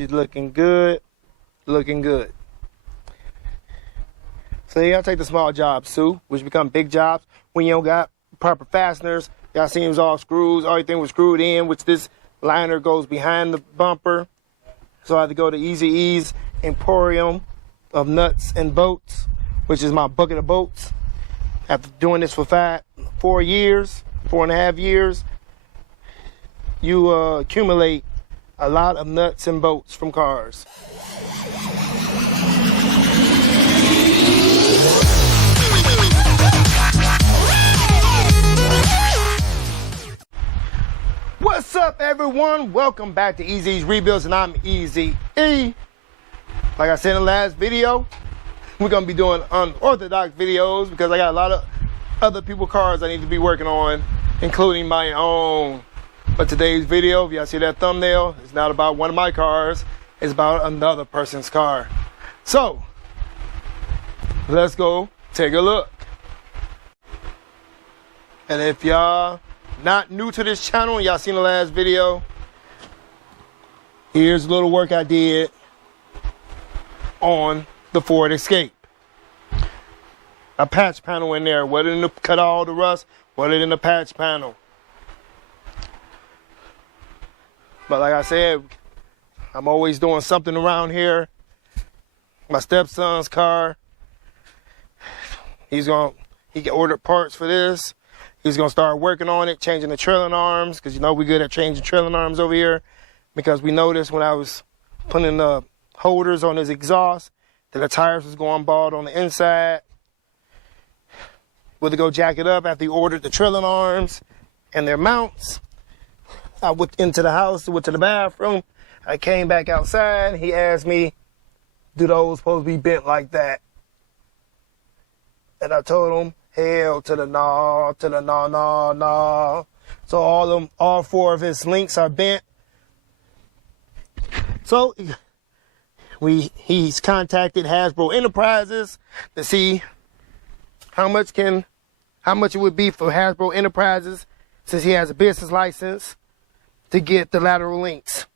She's looking good, looking good. So y'all take the small jobs too, which become big jobs when you don't got proper fasteners. Y'all see them all screws, everything was screwed in, which this liner goes behind the bumper. So I had to go to Easy E's Emporium of Nuts and Bolts, which is my bucket of bolts. After doing this for 4 years, 4.5 years, you accumulate a lot of nuts and bolts from cars. What's up, everyone? Welcome back to Easy's Rebuilds, and I'm Easy E. Like I said in the last video, we're gonna be doing unorthodox videos because I got a lot of other people's cars I need to be working on, including my own. But today's video, if y'all see that thumbnail, it's not about one of my cars, it's about another person's car. So, let's go take a look. And if y'all not new to this channel and y'all seen the last video, here's a little work I did on the Ford Escape. A patch panel in there. What did it cut all the rust? What did in the patch panel? But like I said, I'm always doing something around here. My stepson's car, he ordered parts for this. He's gonna start working on it, changing the trailing arms, because you know we're good at changing trailing arms over here. Because we noticed when I was putting the holders on his exhaust that the tires was going bald on the inside. Went to go jack it up after he ordered the trailing arms and their mounts. I went into the house, went to the bathroom. I came back outside. He asked me, do those supposed to be bent like that? And I told him, hell to the no, to the no, no, no. So all four of his links are bent. So he's contacted Hasbro Enterprises to see how much it would be for Hasbro Enterprises, since he has a business license, to get the lateral links.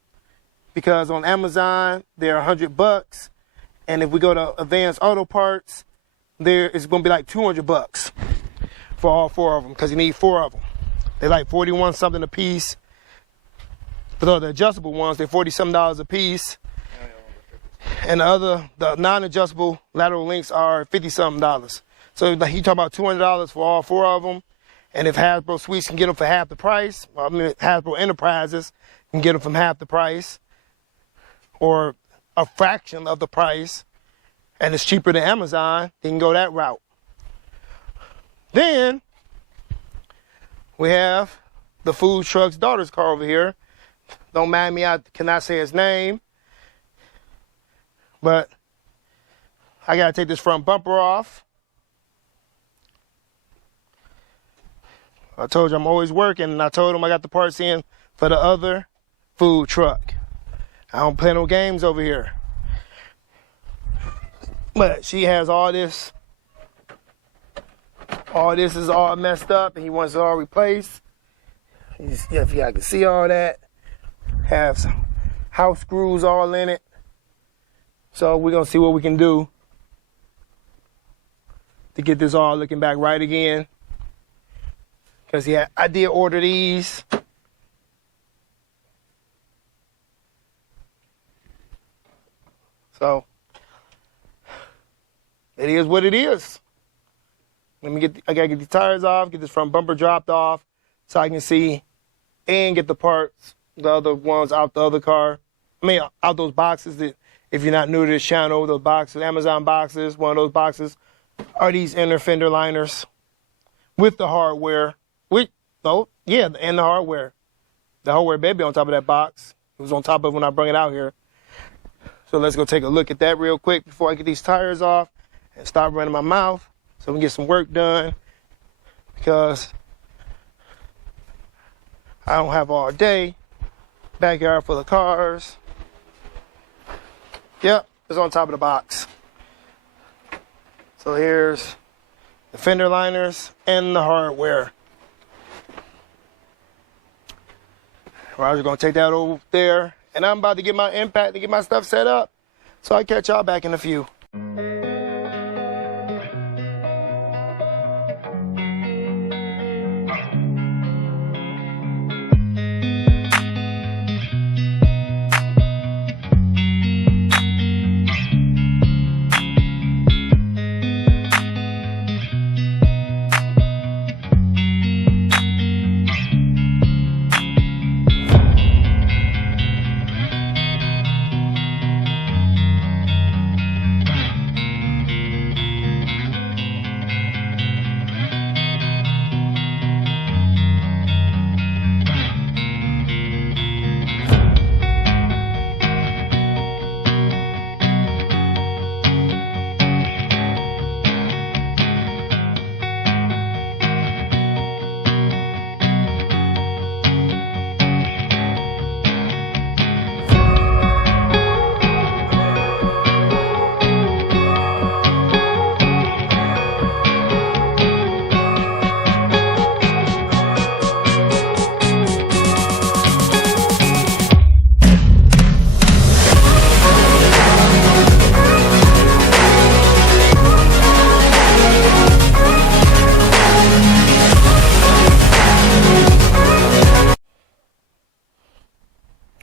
Because on Amazon they're $100, and if we go to Advanced Auto Parts, there it's going to be like $200 for all four of them, because you need four of them. They're like 41 something a piece. For the adjustable ones, they're $40 a piece. And the non-adjustable lateral links are $50 something. So he talking about $200 for all four of them. And if Hasbro Suites can get them for half the price, well, I mean, Hasbro Enterprises can get them from half the price or a fraction of the price, and it's cheaper than Amazon, they can go that route. Then we have the food truck's daughter's car over here. Don't mind me, I cannot say his name, but I gotta take this front bumper off. I told you I'm always working, and I told him I got the parts in for the other food truck. I don't play no games over here. But she has all this. All this is all messed up, and he wants it all replaced. If y'all can see all that, have some house screws all in it. So we're gonna see what we can do to get this all looking back right again. Because I did order these. So it is what it is. I gotta get the tires off, get this front bumper dropped off so I can see and get the parts, the other ones out the other car. I mean, out those boxes that, if you're not new to this channel, those boxes, Amazon boxes, one of those boxes are these inner fender liners with the hardware. And the hardware. The hardware baby on top of that box. It was on top of when I brought it out here. So let's go take a look at that real quick before I get these tires off and stop running my mouth so we can get some work done, because I don't have all day. Backyard full of cars. Yep, it's on top of the box. So here's the fender liners and the hardware. Roger's gonna take that over there, and I'm about to get my impact to get my stuff set up. So I'll catch y'all back in a few.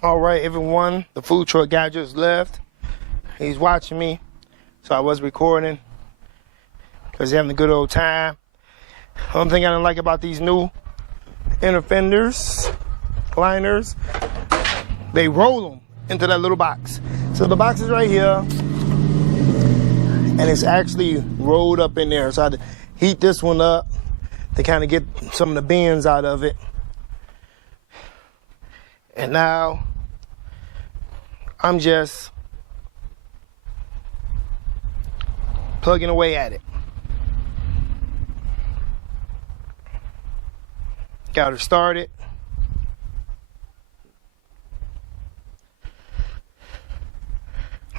All right, everyone, the food truck guy just left. He's watching me, so I was recording because he's having a good old time. One thing I don't like about these new inner fenders, liners, they roll them into that little box. So the box is right here, and it's actually rolled up in there. So I had to heat this one up to kind of get some of the bends out of it. And now I'm just plugging away at it. Got her started.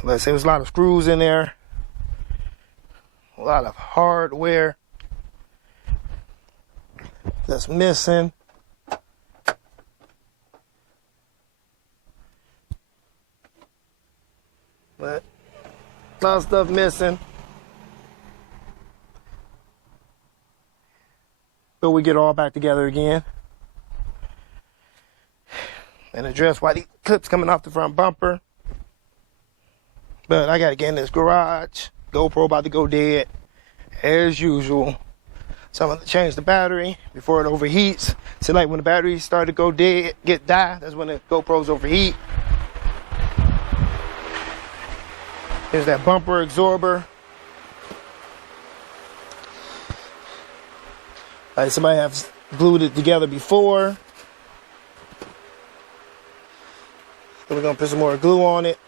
Let's say there's a lot of screws in there, a lot of hardware that's missing. But a lot of stuff missing. But we get all back together again. And address why the clips coming off the front bumper. But I gotta get in this garage. GoPro about to go dead as usual. So I'm gonna change the battery before it overheats. So like when the battery start to go dead, die, that's when the GoPros overheat. There's that bumper absorber. Somebody has glued it together before. So we're gonna put some more glue on it.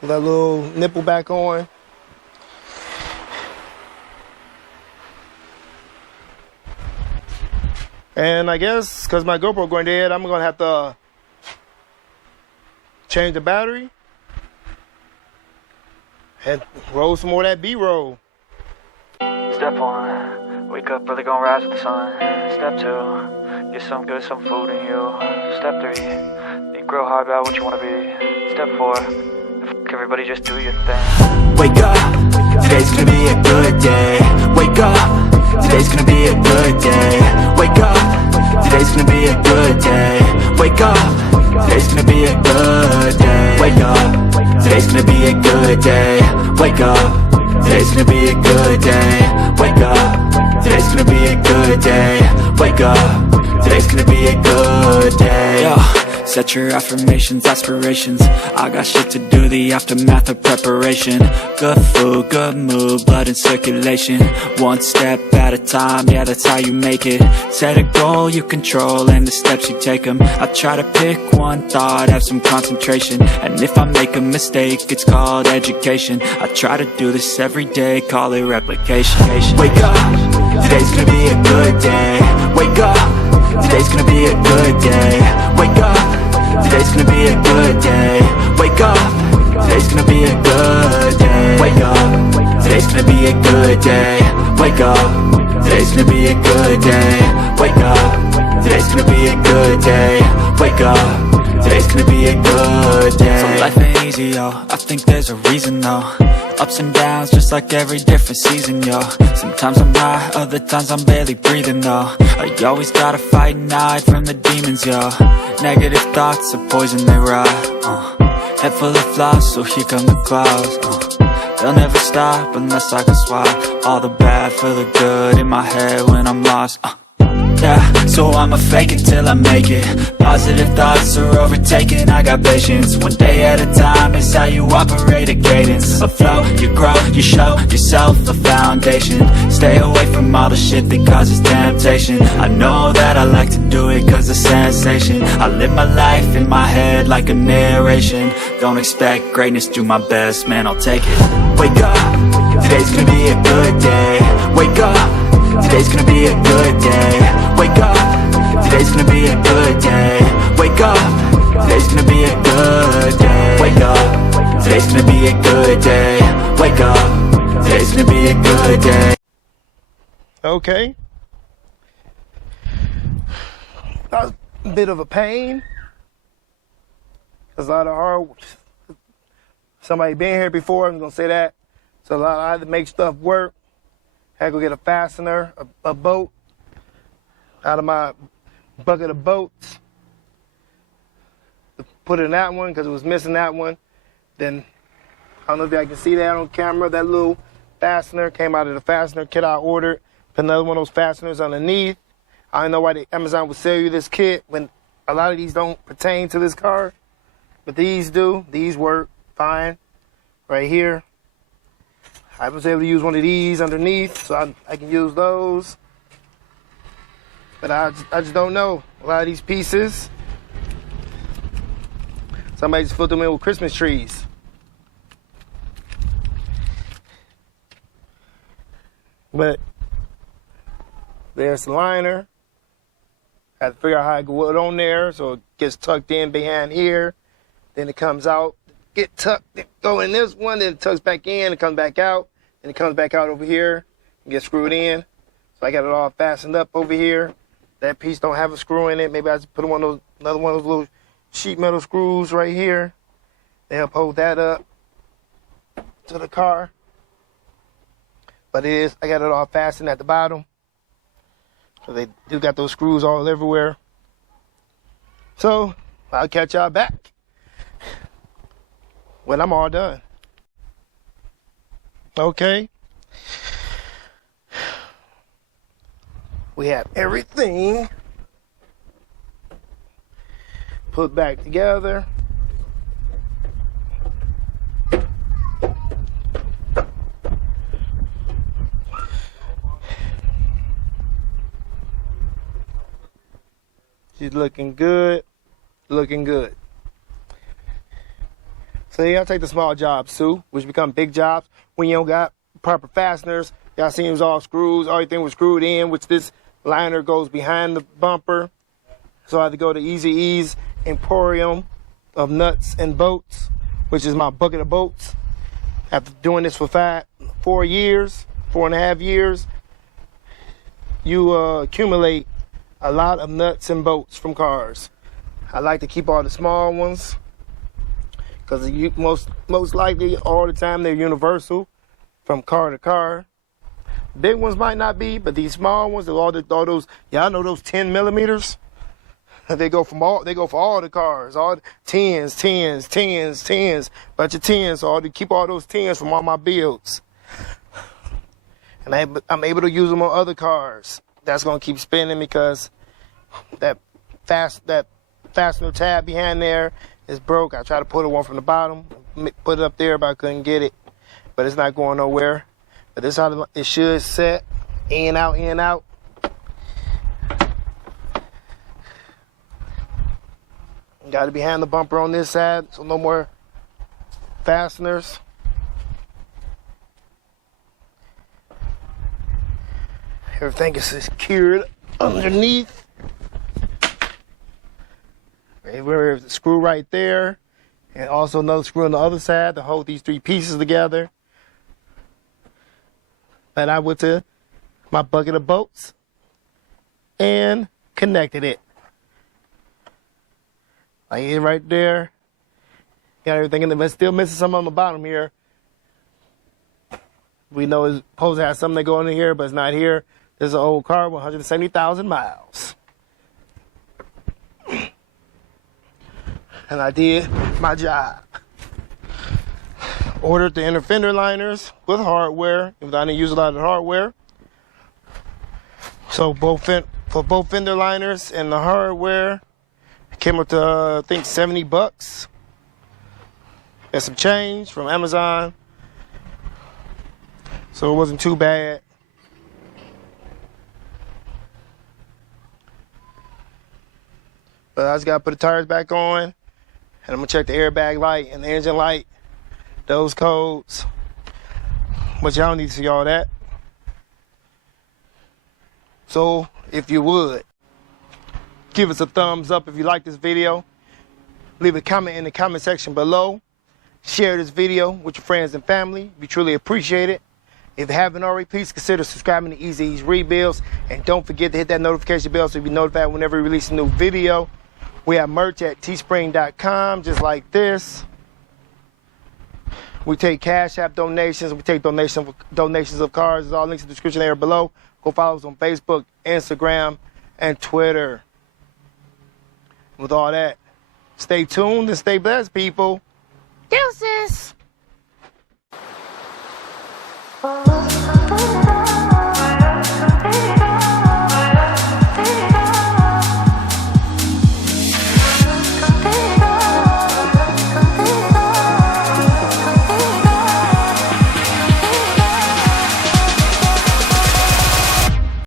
Put that little nipple back on. And I guess because my GoPro going dead, I'm gonna have to change the battery and roll some more of that B-roll. Step 1, wake up early, gonna rise with the sun. Step 2, get some good, some food in you. Step 3, think real hard about what you wanna be. Step 4, everybody just do your thing. Wake up, today's gonna be a good day. Wake up, today's gonna be a good day. Wake up, today's gonna be a good day. Wake up, today's gonna be a good day. Wake up, today's gonna be a good day. Wake up, today's gonna be a good day. Wake up, today's gonna be a good day. Wake up, today's gonna be a good day. Yo, set your affirmations, aspirations. I got shit to do, the aftermath of preparation. Good food, good mood, blood in circulation. One step at a time, yeah, that's how you make it. Set a goal you control and the steps you take them. I try to pick one thought, have some concentration. And if I make a mistake, it's called education. I try to do this every day, call it replication. Wake up, today's gonna be a good day. Wake up, today's gonna be a good day. Wake up, today's gonna be a good day. Wake up, today's gonna be a good day. Wake up, today's gonna be a good day. Wake up, today's today's gonna be a good day. Wake up, today's gonna be a good day. Wake up, today's gonna be a good day. So life ain't easy, yo, I think there's a reason though. Ups and downs, just like every different season, yo. Sometimes I'm high, other times I'm barely breathing, though. I always gotta fight and hide from the demons, yo. Negative thoughts are poison, they rot. Head full of flaws, so here come the clouds. They'll never stop unless I can swap all the bad for the good in my head when I'm lost. Yeah, so I'ma fake it till I make it. Positive thoughts are overtaken, I got patience. One day at a time is how you operate a cadence. A flow, you grow, you show yourself a foundation. Stay away from all the shit that causes temptation. I know that I like to do it cause it's sensation. I live my life in my head like a narration. Don't expect greatness, do my best, man, I'll take it. Wake up, today's gonna be a good day. Wake up, today's gonna be a good day. Wake up, today's gonna be a good day. Wake up, today's gonna be a good day. Wake up, today's gonna be a good day. Wake up, today's gonna be a good day. Okay. That was a bit of a pain. There's a lot of hard. Somebody been here before, I'm gonna say that. So I had to make stuff work. Had to go get a fastener, a bolt, out of my bucket of bolts. Put it in that one because it was missing that one. Then, I don't know if y'all can see that on camera, that little fastener came out of the fastener kit I ordered. Put another one of those fasteners underneath. I don't know why Amazon would sell you this kit when a lot of these don't pertain to this car. But these do. These work fine. Right here. I was able to use one of these underneath, so I can use those. But I just don't know. A lot of these pieces, somebody just filled them in with Christmas trees. But there's the liner. I had to figure out how to go it on there so it gets tucked in behind here. Then it comes out, get tucked, go in this one, then it tucks back in, it comes back out, and it comes back out over here and gets screwed in. So I got it all fastened up over here. That piece don't have a screw in it. Maybe I just put another one of those little sheet metal screws right here. They help hold that up to the car. But I got it all fastened at the bottom. So they do got those screws all everywhere. So I'll catch y'all back when I'm all done. Okay. We have everything put back together. She's looking good, looking good. So y'all take the small jobs too, which become big jobs when you don't got proper fasteners. Y'all seen it was all screws, everything was screwed in, which this liner goes behind the bumper. So I had to go to Easy E's Emporium of Nuts and Bolts, which is my bucket of bolts. After doing this for 4.5 years, you accumulate a lot of nuts and bolts from cars. I like to keep all the small ones because most likely all the time they're universal from car to car. Big ones might not be, but these small ones, all those, y'all know those 10 millimeters? They go for all the cars, all 10s, bunch of 10s. So I keep all those 10s from all my builds. And I'm able to use them on other cars. That's gonna keep spinning because that fastener tab behind there is broke. I tried to put one from the bottom, put it up there, but I couldn't get it. But it's not going nowhere. But this is how it should set, in, out, in, out. Got it behind the bumper on this side, so no more fasteners. Everything is secured underneath. There's a screw right there, and also another screw on the other side to hold these 3 pieces together. But I went to my bucket of bolts and connected it. Like it right there. Got everything in there, but still missing some on the bottom here. We know it's supposed to have something that go in here, but it's not here. This is an old car, 170,000 miles. And I did my job. Ordered the inner fender liners with hardware, even though I didn't use a lot of the hardware. So for both fender liners and the hardware, it came up to I think $70. And some change from Amazon. So it wasn't too bad. But I just gotta put the tires back on, and I'm gonna check the airbag light and the engine light, those codes. But y'all need to see all that. So if you would, give us a thumbs up if you like this video. Leave a comment in the comment section below. Share this video with your friends and family. We truly appreciate it. If you haven't already, please consider subscribing to Easy Ease Rebuilds. And don't forget to hit that notification bell so you'll be notified whenever we release a new video. We have merch at teespring.com, just like this. We take Cash App donations. We take donations of cars. There's all links in the description area below. Go follow us on Facebook, Instagram, and Twitter. With all that, stay tuned and stay blessed, people. Deuces!